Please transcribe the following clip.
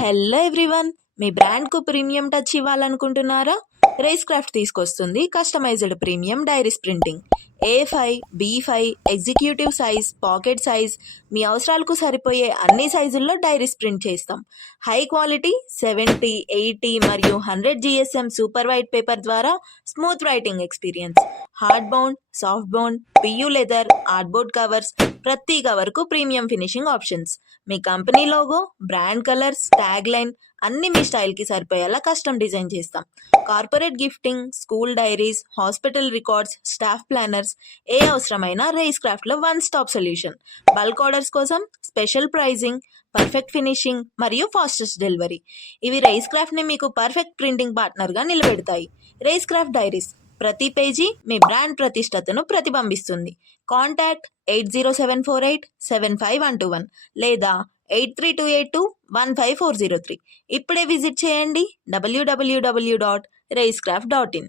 Hello everyone, మీ బ్రాండ్కు premium touch ఇవ్వాలనుకుంటున్నారా? రేస్ క్రాఫ్ట్ తీసుకొస్తుంది customised premium diaries printing. A5, B5, executive size, pocket size, మీ అవసరాలకు సరిపోయే అన్ని సైజుల్లో డైరీస్ ప్రింట్ చేస్తాం. హై క్వాలిటీ 70, 80 మరియు 100 GSM సూపర్ వైట్ పేపర్ ద్వారా smooth writing experience. Hard bound, soft bound, PU leather, artboard covers, ప్రతి కవర్కు ప్రీమియం ఫినిషింగ్ ఆప్షన్స్. మీ company logo, brand colours, tag line అన్ని మీ స్టైల్కి సరిపోయేలా కస్టమ్ డిజైన్ చేస్తాం. Corporate gifting, school diaries, hospital records, staff planners, ఏ అవసరమైనా రేస్ క్రాఫ్ట్లో one stop solution. Bulk orders కోసం స్పెషల్ ప్రైజింగ్, పర్ఫెక్ట్ ఫినిషింగ్ మరియు ఫాస్టెస్ట్ డెలివరీ. ఇవి రేస్ క్రాఫ్ట్ని మీకు పర్ఫెక్ట్ ప్రింటింగ్ పార్ట్నర్గా నిలబెడతాయి. రేస్ క్రాఫ్ట్ డైరీస్, ప్రతి పేజీ మీ బ్రాండ్ ప్రతిష్టతను ప్రతిబింబిస్తుంది. కాంటాక్ట్ 807487521 లేదా 8328215403. ఇప్పుడే విజిట్ చేయండి www.racecraft.in.